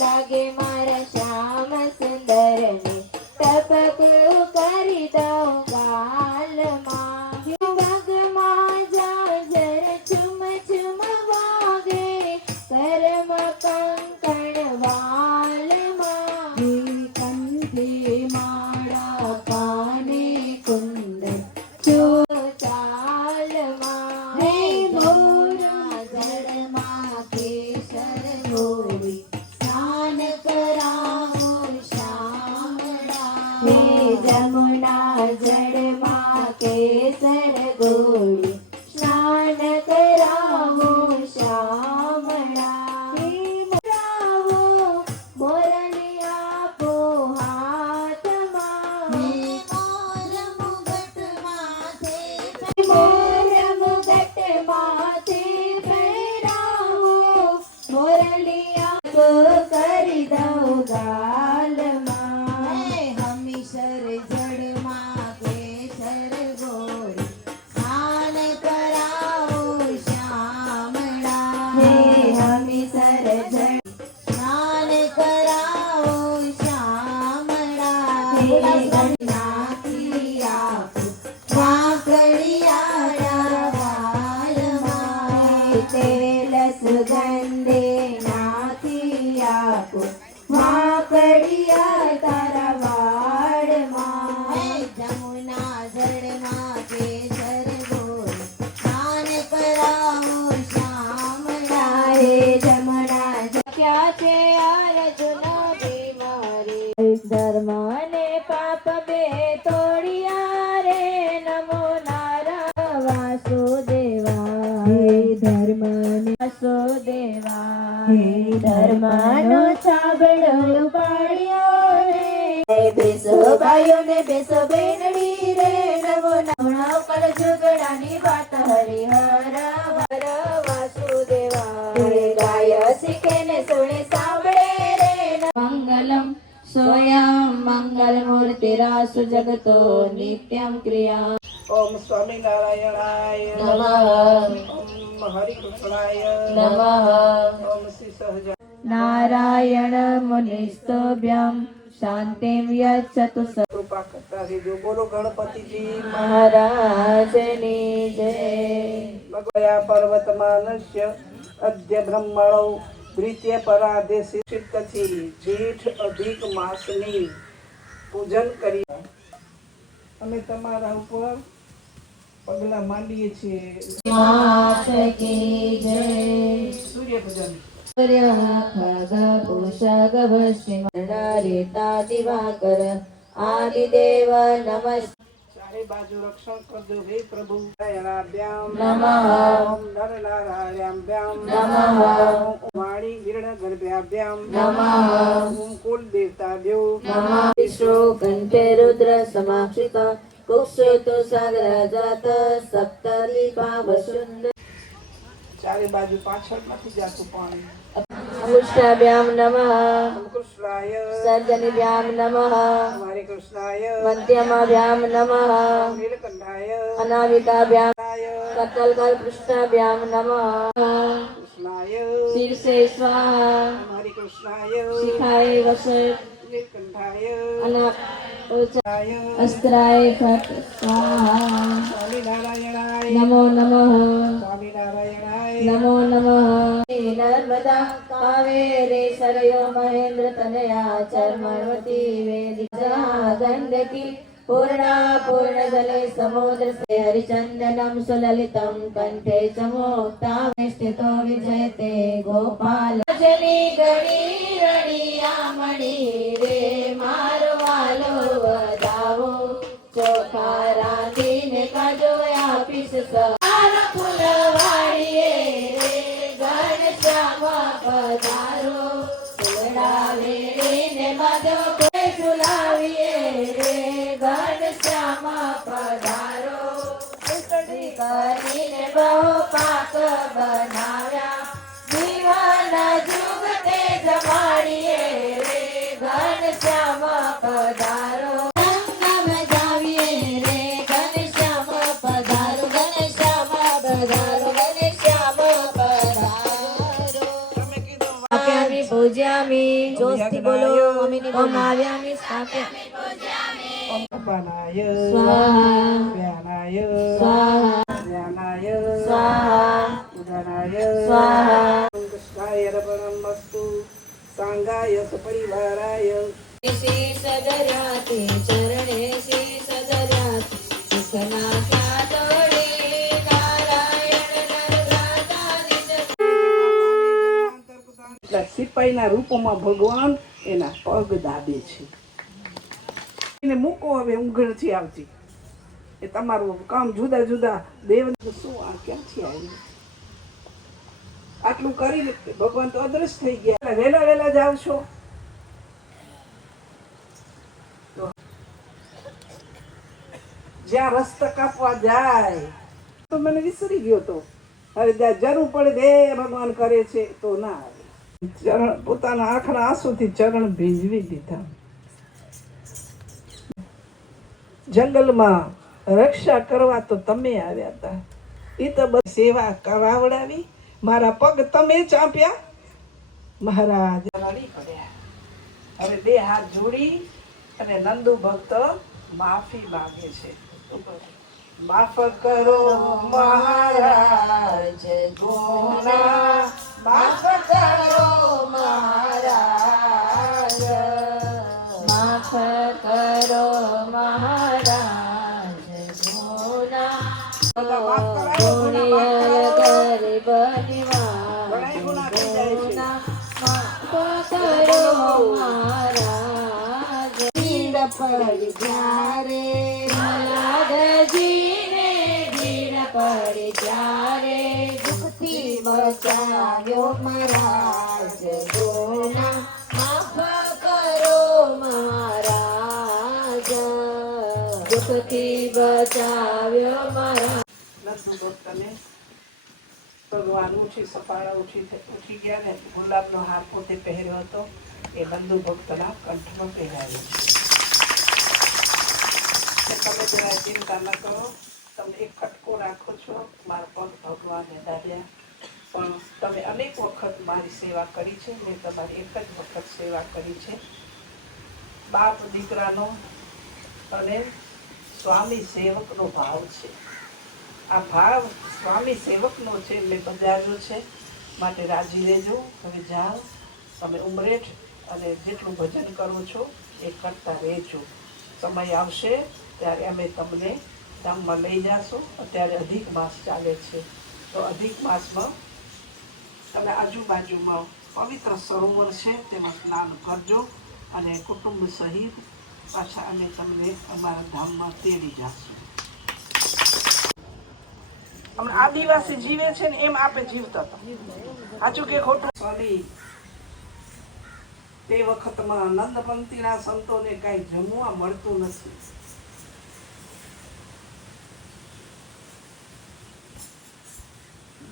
લાગે મારા શ્યામ સુંદર ને ટપકું કરી દઉં ગાલમાં ભાગમાં જાજર છુમ છુમ વાગે કર્મ કંકણ વાલમાં કંઠે માળા કાને કુંડલ ચાલમાં હે મોરા જળમાં કેસર ગોળી સ્નાન કરાવો શ્યામળા હે જમુના જળમાં કેસર ગોળી સ્નાન કરાવો શ્યામળા હે મોરાવો મોરને આપો હાથમાં હે મોર મુગટ માથે પહેરાવો મોરલિયા કરી દઉં ગાલમાં હમીસર જળમાં કેસર ગોળી સ્નાન કરાવો શ્યામળા હે હમીસર જળ સ્નાન કરાવો શ્યામળા હે નાખી આપો વાંકડિયાળા વાલમાં તેલ સુગંધે નાખી આપો વાંકડિયા તારા વાળમાં જમુના જળમાં કેસર ગોળી સ્નાન કરાવો શ્યામળા હે જમુના ક્યાં છે અર્જુન બીમારી ધર્મ ને પાપ બે તોડિયા રે નમો નારાયણ વાસુદેવા હે ધર્મ ને વાસુદેવા હે ધર્મ નો છાબડો પાડ્યો રે બેસો ભાઈઓ ને બેસો બેનડી રે નમો નારાયણ કર ઝઘડાની વાત હરિહર વર વાસુદેવા હે ગાય શીખે ને સુણે સાંભળે રે મંગલમ સોયમ મંગલ મૂર્તિરાસુ જગતો નિત્યમ ક્રિયા ઓમ સ્વામિનારાયણાય નમઃ ઓમ હરિકૃષ્ણાય નમઃ ઓમ શ્રી સહજ નારાયણ મુનિસ્તોભ્યમ શાંતિમ યચ્છતુ કૃપા કરતા રહેજો. બોલો ગણપતિજી મહારાજની જય. ભગવયા પર્વતમાનસ્ય અદ્ય બ્રહ્મણો દ્વિતીય પરાદેશી સિદ્ધથી જેઠ અધિક માસની પૂજન કરી અમે તમારા ઉપર પગલા માંડીએ છીએ. માત કી જય. સૂર્ય પૂજન સૂર્યઃ ખગ પૂષક ભસ્મિ રેતા દિવાકર આદિદેવ નમસ્તે. ચારે બાજુ રક્ષણ કરજો હે પ્રભુ. નારાયણાભ્યામ નમઃ. ઓમ નરનારાયણાભ્યામ નમઃ. ઓમ વાણી વિરણ ગર્ભ્યાભ્યામ નમઃ. ઓમ કુલ દેવતાભ્યો નમઃ. વિષ્ણુ કંઠે રુદ્ર સમાક્ષિત કુક્ષેતુ સાગર જાત સપ્તદીપા વસુંદ. ચારે બાજુ પાછળ નથી જાતું પાણી. અંગુષ્ઠાભ્યામ નમઃ. કૃષ્ણાય સર્જનિભ્યામ નમઃ. હરે કૃષ્ણાય મધ્યમાભ્યામ નમઃ. નીલકંઠાય અનામિકાભ્યામ કૃષ્ણાય सकलकल पृष्ठाभ्याम नमः. કૃષ્ણાય शीर्षे स्वाहा હરે કૃષ્ણાય शिखाय वसत નીલકંઠાય अना કૃષ્ણાય अस्त्राय फट स्वाहा. સ્વામિનારાયણાય नमो नमः. સ્વામિનારાયણાય नमो नमः. नर्मदा कावेरी सरयो महेंद्र तनया चर्मवती वेदिका गंडकी पूर्णा पूर्ण जले समुद्र से हरिचंदनम सुललितम कंठे च मोक्ता स्थितो विजयते गोपाल. जनी गणी रणिया मणि रे मारो वालो वदावो ચોખા રાંધીને કાજો આપીશ સાર ફૂલવાડીએ રે ઘનશ્યામ પધારો. ફૂલડા વેણીને બાંધો કોઈ ફૂલાવીએ રે ઘનશ્યામ પધારો. ઉકળી કરીને બહુ પાક બનાવ્યા દીવાના જુગતે જમાડીએ રે ઘનશ્યામ પધારો. પૂજ્યામિ જોસ્તી બોલો ઓમ આવ્યામિ સ્થાપ્યામિ ઓમ અપાનાય સ્વાહા વ્યાનાય સ્વાહા જ્ઞાનાય સ્વાહા ઉદાનાય સ્વાહા કૃષ્ણાય રમણમસ્તુ સાંગાય સપરિવારાય શીશ ધર્યાતિ ચરણે શીશ ધર્યાતિ સુખના ક્યાં તોડે નારાયણ નરભ્રાતાદિજ એટલે સિપાહીના રૂપમાં ભગવાન એના પગ દાબે છે. એને મૂકો હવે ઊંઘ નથી આવતી. એ તમારું કામ જુદા જુદા દેવ શું આ ક્યાંથી આવ્યું? આટલું કરીને ભગવાન તો અદ્રશ્ય થઈ ગયા. વહેલા વહેલા જાવ છો તો જ્યાં રસ્તા કાપવા જાય તો મને વિસરી ગયો તો હવે જ્યાં જરૂર પડે દે ભગવાન કરે છે તો ના આવે. ચરણ પોતાના આંખના આંસુથી ચરણ ભીંજવી દીધા. જંગલમાં રક્ષા કરવા તો તમે આવ્યા હતા. એ તો બસ સેવા કરાવડાવી. મારા પગ તમે ચાંપ્યા. મહારાજ લડી પડ્યા. હવે બે હાથ જોડી અને નંદુ ભક્ત માફી માંગે છે. માફ કરો મહારાજ ગુના, માફ કરો મહારાજ, માફ કરો મહારાજ ગુના બધા માફ કરાવો, ગુના પુણ્ય માફ કરાવો. ગરીબ નિવાસ ઘણાય ગુના થઈ જાય છે. માફ કરો મહારાજ ભીડ પડી ત્યારે મલાડજીને ભીડ પડી ત્યારે દુઃખથી બચાવ્યો મહારાજ ગુના માફ કરો મહારાજ દુઃખથી બચાવ્યો મહારાજ. નંદુ ભક્તને ભગવાન ઉઠી ગયા ને ગુલાબનો હાર પોતે પહેર્યો હતો એ નંદુ ભક્તના કંઠમાં પહેરાવ્યો છે. તમે જરા ચિંતા ન કરો. તમે એક ખટકો રાખો છો. મારા પગ ભગવાને દાબ્યા, પણ તમે અનેક વખત મારી સેવા કરી છે. મેં તમારી એક જ વખત સેવા કરી છે. બાપ દીકરાનો અને સ્વામી સેવકનો ભાવ છે. આ ભાવ સ્વામી સેવકનો છે મેં બજાવ્યો છે. માટે રાજી રહેજો. હવે જાઓ તમે ઉમરેઠ અને જેટલું ભજન કરો છો એ કરતા રહેજો. સમય આવશે ત્યારે અમે તમને ધામમાં લઈ જાશું. અત્યારે અધિક માસ ચાલે છે તો અધિક માસમાં તમે આજુબાજુમાં પવિત્ર સરોવર છે તેમાં સ્નાન કરજો અને કુટુંબ સહિત પાછા અમે તમને અમારા ધામમાં તેડી જાશું. આદિવાસી જીવે છે ને એમ આપે જીવતા હતા. સાચું કે ખોટું? સ્વામી તે વખતમાં નંદપંથીના સંતોને કઈ જમવા મળતું નથી.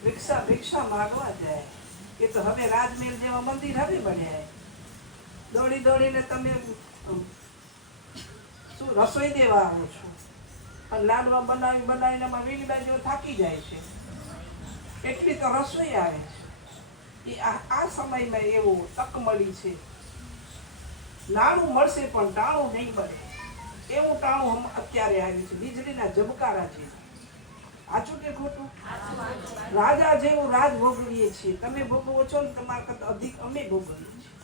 ભિક્ષા માંગવા જાય. એ તો હવે રાજમહેલ જેવા મંદિર હવે બન્યા. દોડી દોડીને તમે શું રસોઈ દેવા આવો છો? અને લાડવા બનાવીને વીણીબાઈ જેવો થાકી જાય છે. એટલી તો રસોઈ આવે છે. એ આ સમયમાં એવો તક મળી છે. નાણું મળશે પણ ટાણું નહીં મળે એવું ટાણું અત્યારે આવ્યું છે. વીજળીના ઝબકારા છે. સાચું કે ખોટું? રાજા જેવું રાજ ભોગવીએ છીએ. તમે ભોગવો છો ને તમારા કરતા અધિક અમે ભોગવીએ છીએ.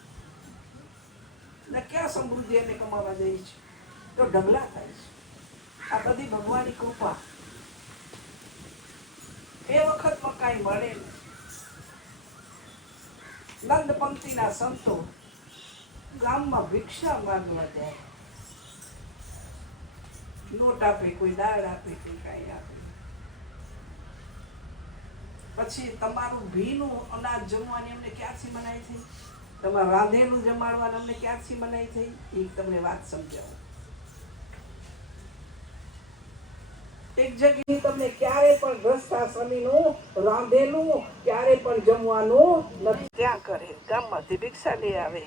ને ક્યાં સમૃદ્ધિ એને કમાવા જઈએ છીએ તો ઢગલા થાય છે. આ બધી ભગવાનની કૃપા. એ વખતમાં કાંઈ મળે નહીં. નંદ પંક્તિના સંતો ગામમાં ભિક્ષા માંગવા જાય. નોટ આપે, કોઈ દાળ આપે, કોઈ કાંઈ આપે. પછી તમારું ભીનું અનાજ જમવાની અમને ક્યાંથી મનાઈ થઈ? તમારું રાંધેલું જમાડવાનું અમને ક્યાંથી મનાઈ થઈ? એ તમને વાત સમજાવું. એક જગ્યાએ તમને ક્યારે પણ ભ્રષ્ટાચારીનું રાંધેલું ક્યારે પણ જમવાનું નથી. ત્યાં કરે ગામમાંથી ભિક્ષા લઈ આવે.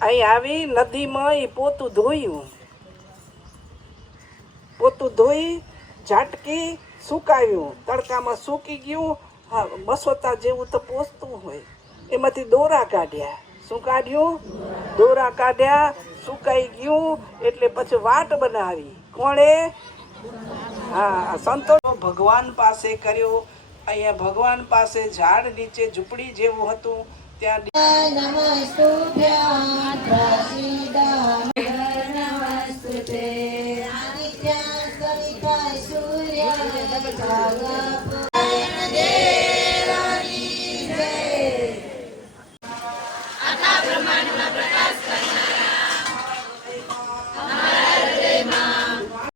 અહીં આવી નદીમાં એ પોતું ધોયું. પોતું ધોઈ ઝાટકી સુકાયું. તડકામાં સૂકી ગયું. હા, મસોતા જેવું તો પોસતું હોય. એમાંથી દોરા કાઢ્યા. શું કાઢ્યું? દોરા કાઢ્યા. સુકાઈ ગયું એટલે પછી વાટ બનાવી. કોણે? હા, સંતો ભગવાન પાસે કર્યો. અહીંયા ભગવાન પાસે ઝાડ નીચે ઝૂંપડી જેવું હતું. ત્યાં નમસ્તુભ્યં પ્રસીદા નમસ્તુતે આદિત્યા સવિતા સૂર્ય દેવની જય. આખા બ્રહ્માંડમાં પ્રકાશ કરનાર